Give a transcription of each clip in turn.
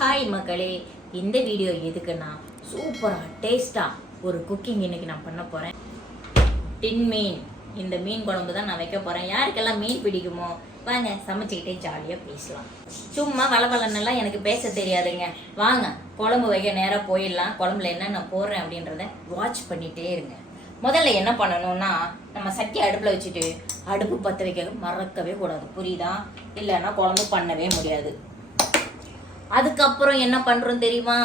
Hi மக்களே, இந்த video எதுக்குன்னா சூப்பராக டேஸ்ட்டாக ஒரு குக்கிங் இன்னைக்கு நான் பண்ண போகிறேன். டின் மீன், இந்த மீன் குழம்பு தான் நான் வைக்க போகிறேன். யாருக்கெல்லாம் மீன் பிடிக்குமோ வாங்க சமைச்சிக்கிட்டே ஜாலியாக பேசலாம். சும்மா வளவலன்னெல்லாம் எனக்கு பேச தெரியாதுங்க. வாங்க குழம்பு வைக்க நேராக போயிடலாம். குழம்புல என்ன நான் போடுறேன் அப்படின்றத வாட்ச் பண்ணிகிட்டே இருங்க. முதல்ல என்ன பண்ணணும்னா, நம்ம சட்டி அடுப்பில் வச்சுட்டு அடுப்பு பற்ற வைக்க மறக்கவே கூடாது, புரியுதா? இல்லைன்னா குழம்பு பண்ணவே முடியாது. அதுக்கப்புறம் என்ன பண்ணுறோம் தெரியுமா?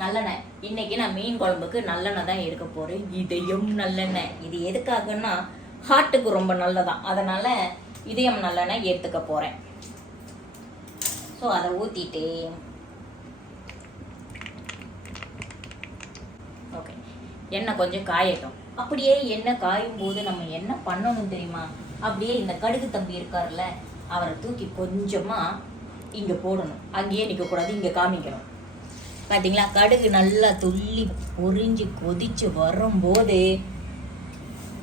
நல்லெண்ணெய். இன்னைக்கு நான் மீன் குழம்புக்கு நல்லெண்ணெய் தான் எடுக்க போகிறேன். இதயம் நல்லெண்ணெய். இது எதுக்காகன்னா ஹார்ட்டுக்கு ரொம்ப நல்லதான், அதனால் இதயம் நல்லெண்ணெய் எடுத்துக்க போகிறேன். ஸோ அதை ஊற்றிட்டு ஓகே, எண்ணெய் கொஞ்சம் காயட்டும். அப்படியே எண்ணெய் காயும் போது நம்ம என்ன பண்ணணும் தெரியுமா? அப்படியே இந்த கடுகு தம்பி இருக்கார்ல, அவரை தூக்கி கொஞ்சமாக இங்கே போடணும். அங்கேயே நிற்கக்கூடாது, இங்கே காமிக்கணும். பார்த்தீங்களா? கடுகு நல்லா துள்ளி பொரிஞ்சு கொதிச்சு வரும்போது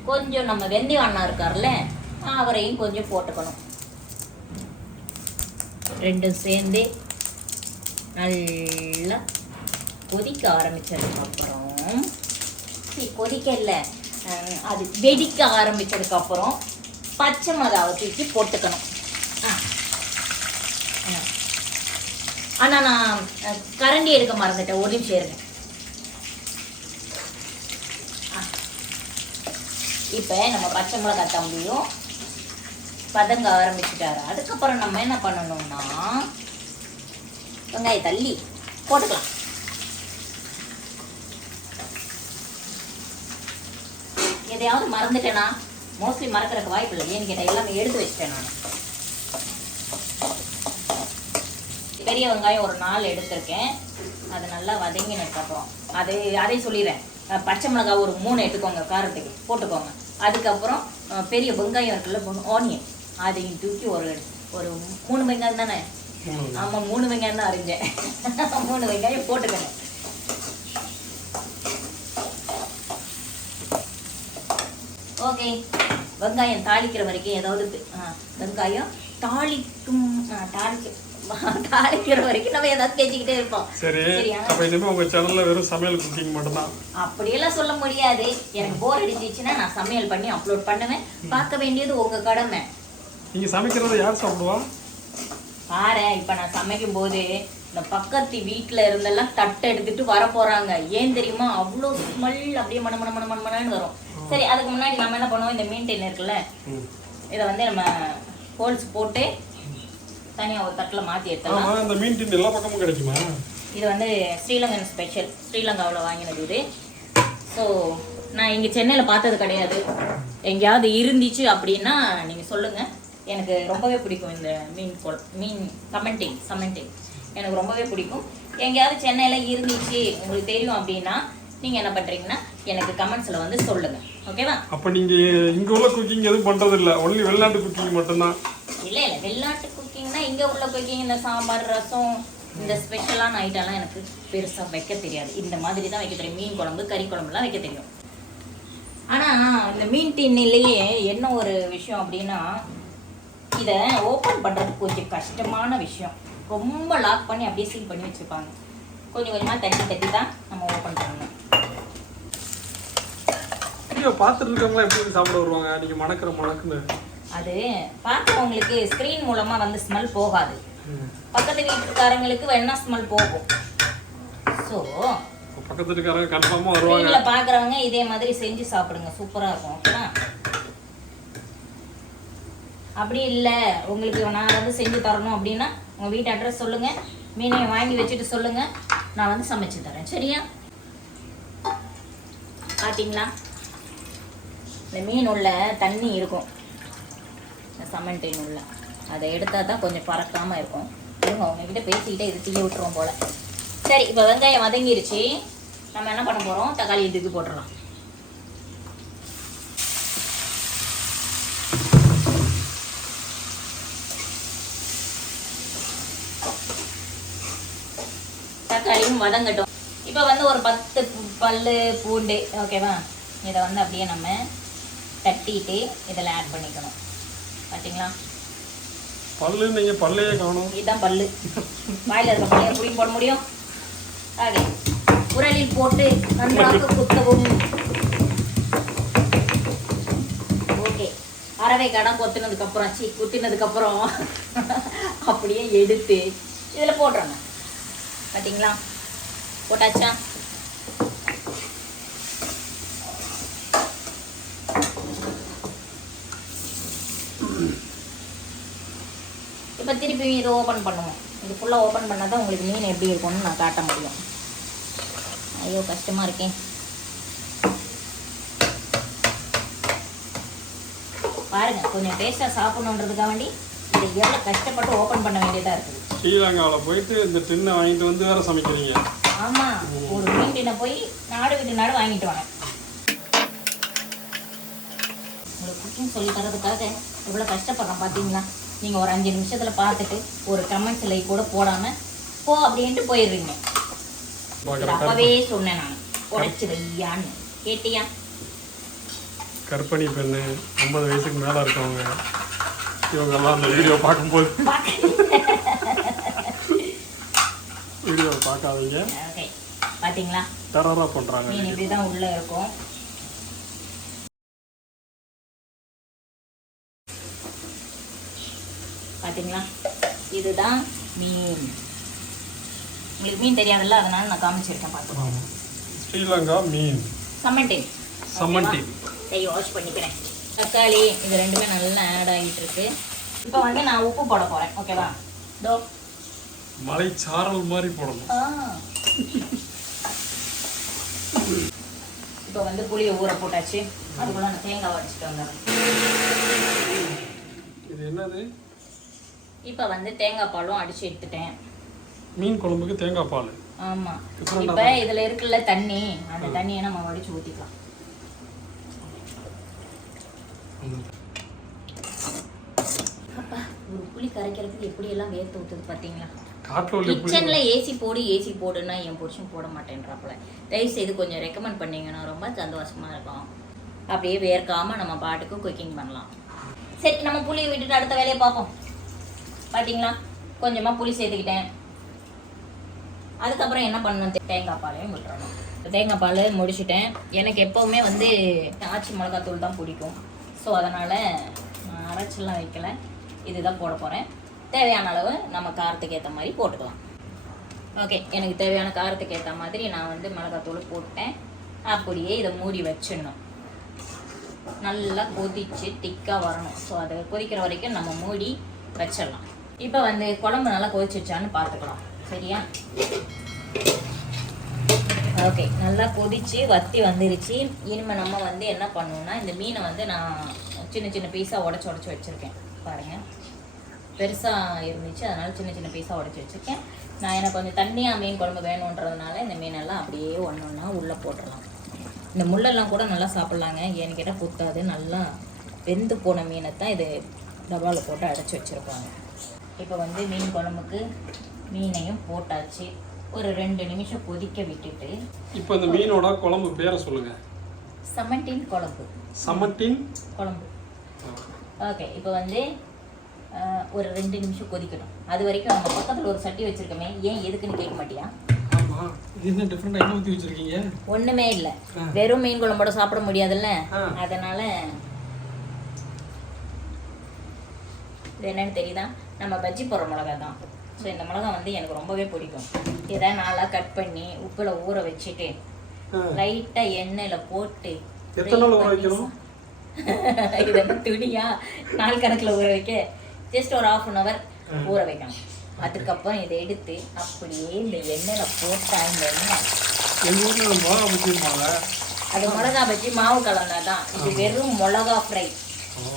கொஞ்சம் நம்ம வெந்தயம் அண்ணா இருக்கார்ல, அவரையும் கொஞ்சம் போட்டுக்கணும். ரெண்டும் சேர்ந்து நல்லா கொதிக்க ஆரம்பிச்சதுக்கப்புறம், கொதிக்கல, அது வெடிக்க ஆரம்பிச்சதுக்கப்புறம் பச்சை மிளகாவை தூக்கி போட்டுக்கணும். ஆனால் நான் கரண்டி எடுக்க மறந்துட்டேன், ஒரு நிமிஷம் இருங்க. இப்போ நம்ம பச்சை மிளகா தம்பியும் பதங்க ஆரம்பிச்சுட்டாரு. அதுக்கப்புறம் நம்ம என்ன பண்ணணும்னா, வெங்காயம் தள்ளி போட்டுக்கலாம். எதையாவது மறந்துட்டேனா? மோஸ்ட்லி மறக்கிறதுக்கு வாய்ப்பு இல்லை. ஏன்னு கேட்டால் எல்லாமே எடுத்து வச்சுட்டேன் நான். பெரிய வெங்காயம் ஒரு 4 எடுத்திருக்கேன். அது நல்லா வதங்கினதுக்கப்புறம் அதை சொல்லிடுறேன். பச்சை மிளகாய் ஒரு 3 எடுத்துக்கோங்க, காரத்துக்கு போட்டுக்கோங்க. அதுக்கப்புறம் பெரிய வெங்காயம் இருக்குல்ல, ஆனியன், அதையும் தூக்கி ஒரு 3 வெங்காயம் தானே? ஆமாம், 3 வெங்காயம் தான் அரிஞ்சேன். 3 வெங்காயம் போட்டுக்கணும். ஓகே, வெங்காயம் தாளிக்கிற வரைக்கும் ஏதாவது வெங்காயம் தாளிக்கிற வரைக்கும் நம்ம ஏதாவது பேசிக்கிட்டே இருப்போம். சரி, அப்ப இனிமே உங்க சேனல்ல வெறும் சமையல் குக்கிங் மட்டும் தான்? அப்படியெல்லாம் சொல்ல முடியாது. எனக்கு போர் அடிச்சிச்சுன்னா நான் சமையல் பண்ணி அப்லோட் பண்ணுவேன். பார்க்க வேண்டியது உங்க கடமை. நீங்க சமைக்கிறத யார் சாப்பிடுவா? பாரு, இப்ப நான் சமைக்கும் போது இந்த பக்கத்து வீட்டுல இருந்தெல்லாம் தட்டை எடுத்துட்டு வர போறாங்க. ஏன் தெரியுமா? அவ்வளோ ஸ்மெல் அப்படியே மணமணன்னு வரும். சரி, அதுக்கு முன்னாடி நம்ம என்ன பண்ணுவோம், இந்த மீன் டின் இருக்குல்ல, இதை வந்து நம்ம ஹோல்ஸ் போட்டு தனியா ஒரு தட்டில் மாற்றி எடுத்துக்கலாம். இந்த மீன் டின் எல்லா பக்கமும் கிடைக்குமா? இது வந்து ஸ்ரீலங்கன் ஸ்பெஷல், ஸ்ரீலங்காவில் வாங்கினது இது. ஸோ நான் இங்கே சென்னையில் பார்த்தது கிடையாது. எங்கேயாவது இருந்துச்சு அப்படின்னா நீங்கள் சொல்லுங்கள். எனக்கு ரொம்பவே பிடிக்கும் இந்த மீன் சமெண்டிங் எனக்கு ரொம்பவே பிடிக்கும். எங்கேயாவது சென்னையில் இருந்துச்சு உங்களுக்கு தெரியும் அப்படின்னா நீங்கள் என்ன பண்ணுறீங்கன்னா எனக்கு கமெண்ட்ஸில் வந்து சொல்லுங்கள், ஓகேவா? அப்போ நீங்கள் இங்கே உள்ள குக்கிங் எதுவும் பண்ணுறது இல்லை, ஒன்லி வெளிநாட்டு குக்கிங் மட்டும்தான்? இல்லை, வெளிநாட்டு குக்கிங்னா இங்கே உள்ள குக்கிங், இந்த சாம்பார், ரசம், இந்த ஸ்பெஷலான ஐட்டம்லாம் எனக்கு பெருசாக வைக்க தெரியாது. இந்த மாதிரி தான் வைக்க தெரியும். மீன் குழம்பு, கறி குழம்புலாம் வைக்க தெரியும். ஆனால் இந்த மீன் டின்னிலேயே என்ன ஒரு விஷயம் அப்படின்னா, இதை ஓப்பன் பண்ணுறது கொஞ்சம் கஷ்டமான விஷயம். ரொம்ப லாக் பண்ணி அப்படியே சீல் பண்ணி வச்சுருப்பாங்க. கொஞ்சம் கொஞ்சமாக தட்டி தான் நம்ம ஓப்பன் பண்ணணும். பார்த்துட்டு இருக்கவங்களா எப்படி சாப்பிட வருவாங்க? நீங்கள் மணக்குன்னு அது பார்க்குறவங்களுக்கு ஸ்க்ரீன் மூலமாக வந்து ஸ்மெல் போகாது. பக்கத்து வீட்டுக்காரங்களுக்கு வேணா ஸ்மெல் போகும். ஸோ பக்கத்து வீட்டுக்காரங்க கன்ஃபார்மாக வருவாங்க. ஸ்க்ரீனில் பார்க்குறவங்க இதே மாதிரி செஞ்சு சாப்பிடுங்க, சூப்பராக இருக்கும். ஓகேவா? அப்படி இல்லை, உங்களுக்கு நான் வந்து செஞ்சு தரணும் அப்படின்னா உங்கள் வீட்டு அட்ரஸ் சொல்லுங்கள், மீனை வாங்கி வச்சுட்டு சொல்லுங்கள், நான் வந்து சமைச்சு தரேன். சரியா? பார்த்தீங்களா, இந்த மீன் உள்ள தண்ணி இருக்கும், இந்த சமெண்டின் உள்ள, அதை எடுத்தால் தான் கொஞ்சம் பறக்காமல் இருக்கும். இருங்க, உங்ககிட்ட பேசிக்கிட்டே இது தீய விட்டுருவோம் போல். சரி, இப்போ வெங்காயம் வதங்கிருச்சு. நம்ம என்ன பண்ண போகிறோம், தக்காளி தூக்கி போட்டுடலாம். தக்காளியும் வதங்கட்டும். இப்போ வந்து ஒரு 10 பல்லு பூண்டு, ஓகேவா? இதை வந்து அப்படியே நம்ம தட்டிட்டு இதில் ஆட் பண்ணிக்கணும். பார்த்தீங்களா? பல்லு நீங்க பல்லையே காணும். இதுதான் பல்லு. வாயில இருக்க பல்லையை புடிங்கி போட முடியும். ஆகே உரலில் போட்டு நன்றாக குத்தவும். ஓகே, அரவை கடம் கொத்துனதுக்கு அப்புறம் குத்தினதுக்கு அப்புறம் அப்படியே எடுத்து இதுல போடுறாங்க. பாத்தீங்களா, போட்டாச்சா? இப்போ திருப்பி இதை ஓப்பன் பண்ணுவோம். இது ஃபுல்லாக ஓப்பன் பண்ணால் தான் உங்களுக்கு மீன் எப்படி இருக்கும்னு நான் காட்ட முடியும். ஐயோ கஷ்டமாக இருக்கேன். பாருங்க, கொஞ்சம் டேஸ்ட்டாக சாப்பிடணுன்றதுக்காக வேண்டி இதை எவ்வளோ கஷ்டப்பட்டு ஓப்பன் பண்ண வேண்டியதாக இருக்குது. ஸ்ரீலங்காவில் போயிட்டு இந்த டின்னை வாங்கிட்டு வந்து வேற சமைக்கிறீங்க? ஆமாம், ஒரு மீன் டின்னை போய் நாடு விட்டு நாடு வாங்கிட்டு வாங்க. உங்களுக்கு குக்கிங் சொல்லி தரதுக்காக எவ்வளோ கஷ்டப்படுறோம் பார்த்தீங்களா? நீங்கள் ஒரு 5 நிமிஷத்தில் பார்த்துட்டு ஒரு கமெண்ட்ஸ் லைக் கூட போடாமல் போ அப்படின்ட்டு போயிடுறீங்க. அப்பவே சொன்னேன் நான், உடைச்சு வையான்னு. கேட்டியா? கற்பனை பெண்ணு 50 வயசுக்கு மேலே இருக்கவங்க இவங்கெல்லாம் அந்த வீடியோ பார்க்கும்போது வீடியோ பார்க்காதீங்க. ஓகே, பார்த்தீங்களா டெரரா பண்ணுறாங்க. மீன் இப்படி தான் உள்ளே இருக்கும். பார்த்தீங்களா, இதுதான் மீன். உங்களுக்கு மீன் தெரியாதுல்ல, அதனால நான் காமிச்சிருக்கேன். பார்த்துக்கோங்க. ஸ்ரீலங்கா மீன் சம்மண்டின். சம்மண்டின். கையை வாஷ் பண்ணிக்கிறேன். தக்காளி இது ரெண்டுமே நல்லா ஆட் ஆகிட்டு இருக்கு. இப்போ வந்து நான் உப்பு போட போகிறேன். ஓகேவா? தோ மலை சாரல் மாதிரி போடணும். இப்போ வந்து புளியை ஊற போட்டாச்சு. அதுக்குள்ள நான் தேங்காய் வச்சுட்டு வந்துடுறேன். இது என்னது? இப்போ வந்து தேங்காய் பாலும் அடிச்சு எடுத்துட்டேன். மீன் குழம்புக்கு தேங்காய் பால். ஆமா, இப்போ இதுல இருக்குல்ல தண்ணி, அந்த தண்ணியை நம்ம வடிச்சு ஊத்திக்கலாம். ஒரு புளி கரைக்கிறதுக்கு எப்படி எல்லாம் வேர்த்து ஊத்துது பாத்தீங்களா? கிச்சன்ல ஏசி போடுன்னா என் புருஷன் போட மாட்டேன்றாப்புல. தயவு செய்து கொஞ்சம் ரெக்கமெண்ட் பண்ணீங்கன்னா ரொம்ப சந்தோஷமா இருக்கும். அப்படியே வேர்க்காம நம்ம பாட்டுக்கு குக்கிங் பண்ணலாம். சரி, நம்ம புளியை விட்டுட்டு அடுத்த வேலையை பார்ப்போம். பாத்தீங்களா, கொஞ்சமா புளி சேர்த்துக்கிட்டேன். அதுக்கப்புறம் என்ன பண்ணணும், தேங்காய் பாலையும் விட்டுறணும். தேங்காய் பால் முடிச்சுட்டேன். எனக்கு எப்போவுமே வந்து ஆச்சி மிளகாத்தூள் தான் பிடிக்கும். ஸோ அதனால் நான் அரைச்செல்லாம் வைக்கல, இதுதான் போட போகிறேன். தேவையான அளவு நம்ம காரத்துக்கு ஏற்ற மாதிரி போட்டுக்கலாம். ஓகே, எனக்கு தேவையான காரத்துக்கு ஏற்ற மாதிரி நான் வந்து மிளகாத்தூள் போட்டேன். அப்படியே இதை மூடி வச்சிடணும். நல்லா கொதிச்சு திக்காக வரணும். ஸோ அதை கொதிக்கிற வரைக்கும் நம்ம மூடி வச்சிடலாம். இப்போ வந்து குழம்பு நல்லா கொதிச்சிச்சான்னு பார்த்துக்கலாம். சரியா? ஓகே, நல்லா கொதிச்சு வத்தி வந்துருச்சு. இனிமேல் நம்ம வந்து என்ன பண்ணுவோம்னா, இந்த மீனை வந்து நான் சின்ன சின்ன பீஸாக உடச்சி வச்சுருக்கேன். பாருங்கள், பெருசாக இருந்துச்சு, அதனால் சின்ன சின்ன பீஸாக உடச்சி வச்சுருக்கேன். நான் எனக்கு கொஞ்சம் தண்ணியாக மீன் குழம்பு வேணுன்றதுனால இந்த மீனெல்லாம் அப்படியே ஒன்று ஒன்றா உள்ளே போட்டுடலாம். இந்த முள்ளெல்லாம் கூட நல்லா சாப்பிட்லாங்க, ஏன்னு கேட்டால் குத்தாது. நல்லா வெந்து போன மீனை தான் இது டபாவில் போட்டு அடைச்சி வச்சுருப்பாங்க. இப்போ வந்து மீன் குழம்புக்கு மீனையும் போட்டாச்சு. ஒரு 2 நிமிஷம் கொதிக்க விட்டுட்டு இப்போ இந்த மீனோட குழம்பு பேரை சொல்லுங்க. சம்மண்டின் குழம்பு. சம்மண்டின் குழம்பு. ஓகே, இப்போ வந்து ஒரு 2 நிமிஷம் கொதிக்கட்டும். அது வரைக்கும் நம்ம பக்கத்தில் ஒரு சட்டி வச்சிருக்கோமே, ஏன் எதுக்குன்னு கேட்க மாட்டியா? ஆமா, இது என்ன டிஃபரெண்டா என்ன ஊத்தி வச்சிருக்கீங்க? ஒண்ணுமே இல்ல, வெறும் மீன் குழம்போட சாப்பிட முடியாதுல்ல, அதனால இது என்னன்னு தெரியுதா, நம்ம பஜ்ஜி போடுற மிளகா தான். ஸோ இந்த மிளகா வந்து எனக்கு ரொம்பவே பிடிக்கும். இதை நல்லா கட் பண்ணி உப்பில் ஊற வச்சுட்டு லைட்டாக எண்ணெயில் போட்டு இது என்ன துணியா நாள் கணக்கில் ஊற வைக்க, ஜஸ்ட் ஒரு 1/2 hour ஊற வைக்கணும். அதுக்கப்புறம் இதை எடுத்து அப்படியே இந்த எண்ணெயில் போட்டா இந்த அது மிளகா பஜ்ஜி மாவு கலந்தா தான். இது வெறும் மிளகா ஃப்ரை.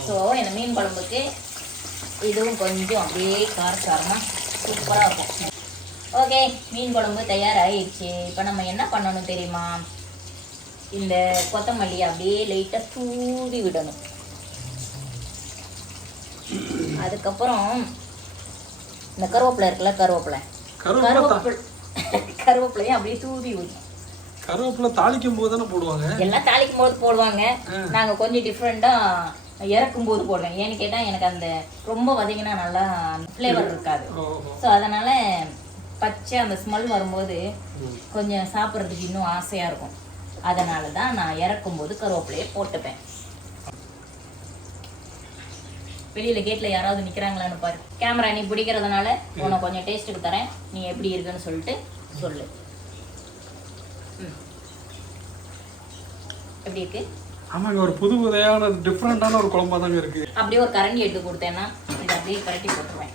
ஸோ இந்த மீன் குழம்புக்கு இதுவும் கொஞ்சம் அப்படியே காரசாரமாக சூப்பராக இருக்கும். ஓகே, மீன் குழம்பு தயாராகிடுச்சு. இப்போ நம்ம என்ன பண்ணணும் தெரியுமா, இந்த கொத்தமல்லி அப்படியே லைட்டாக தூவி விடணும். அதுக்கப்புறம் இந்த கருவேப்பிலை இருக்குல்ல, கருவேப்பிலையும் அப்படியே தூவி விடணும். கருவேப்பிலை தாளிக்கும் போது தானே போடுவாங்க? எல்லாம் தாளிக்கும் போது போடுவாங்க. நாங்கள் கொஞ்சம் டிஃப்ரெண்ட்டாக இறக்கும் போது போடுவேன். ஏன்னு கேட்டால் எனக்கு அந்த ரொம்ப வதங்கினா நல்லா ஃப்ளேவர் இருக்காது. ஸோ அதனால் பச்சை அந்த ஸ்மெல் வரும்போது கொஞ்சம் சாப்பிட்றதுக்கு இன்னும் ஆசையாக இருக்கும். அதனால தான் நான் இறக்கும்போது கருவேப்பிலையை போட்டுப்பேன். வெளியில் கேட்டில் யாராவது நிற்கிறாங்களான்னு பாரு. கேமரா நீ பிடிக்கிறதுனால உனக்கு கொஞ்சம் டேஸ்ட்டுக்கு தரேன். நீ எப்படி இருக்குன்னு சொல்லிட்டு சொல்லு. எப்படி இருக்கு? ஆமாங்க, ஒரு புது புதையான டிஃப்ரெண்டான ஒரு குழம்பா தாங்க இருக்கு. அப்படியே ஒரு கரண்டி எடுத்து கொடுத்தேன்னா இதை அப்படியே கரட்டி போட்டுருவேன்.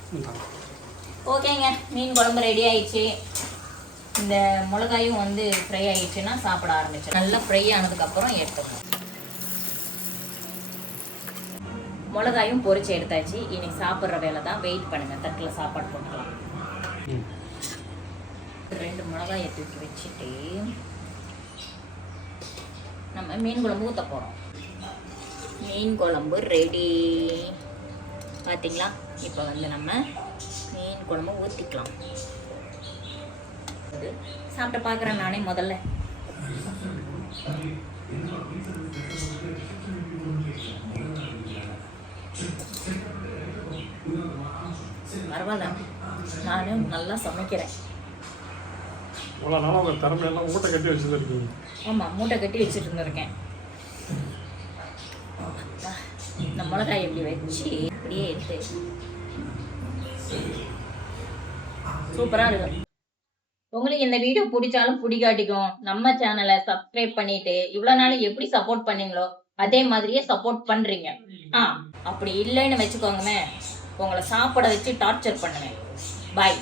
ஓகேங்க, மீன் குழம்பு ரெடி ஆயிடுச்சு. இந்த மிளகாயும் வந்து ஃப்ரை ஆயிடுச்சுன்னா சாப்பிட ஆரம்பிச்சு. நல்லா ஃப்ரை ஆனதுக்கப்புறம் எடுத்துக்கணும். மிளகாயும் பொரிச்சு எடுத்தாச்சு. இன்னைக்கு சாப்பிட்ற வேலை தான். வெயிட் பண்ணுங்க, தட்டில் சாப்பாடு போட்டுக்கலாம். 2 மிளகாயை தூக்கி வச்சுட்டு நம்ம மீன் குழம்பு ஊற்ற போகிறோம். மீன் குழம்பு ரெடி பார்த்தீங்களா? இப்போ வந்து நம்ம மீன் குழம்பு ஊற்றிக்கலாம். சாப்பிட்டு பார்க்குறேன் நானே முதல்ல. பரவாயில்ல, நானும் நல்லா சமைக்கிறேன். இவ்வளோ நாளாக உங்கள் திறமையெல்லாம் மூட்டை கட்டி வச்சுருக்கீங்க. ஆமாம், மூட்டை கட்டி வச்சுட்டு இருந்திருக்கேன். இந்த மிளகாய் எப்படி வச்சு அப்படியே எடுத்து சூப்பராக இருக்கும். உங்களுக்கு இந்த வீடியோ பிடிச்சாலும் பிடிக்காட்டிக்கும் நம்ம சேனலை சப்ஸ்கிரைப் பண்ணிட்டு இவ்வளோ நாள் எப்படி சப்போர்ட் பண்ணீங்களோ அதே மாதிரியே சப்போர்ட் பண்ணுறீங்க. அப்படி இல்லைன்னு வச்சுக்கோங்கமே, உங்களை சாப்பிட வச்சு டார்ச்சர் பண்ணுவேன். பாய்.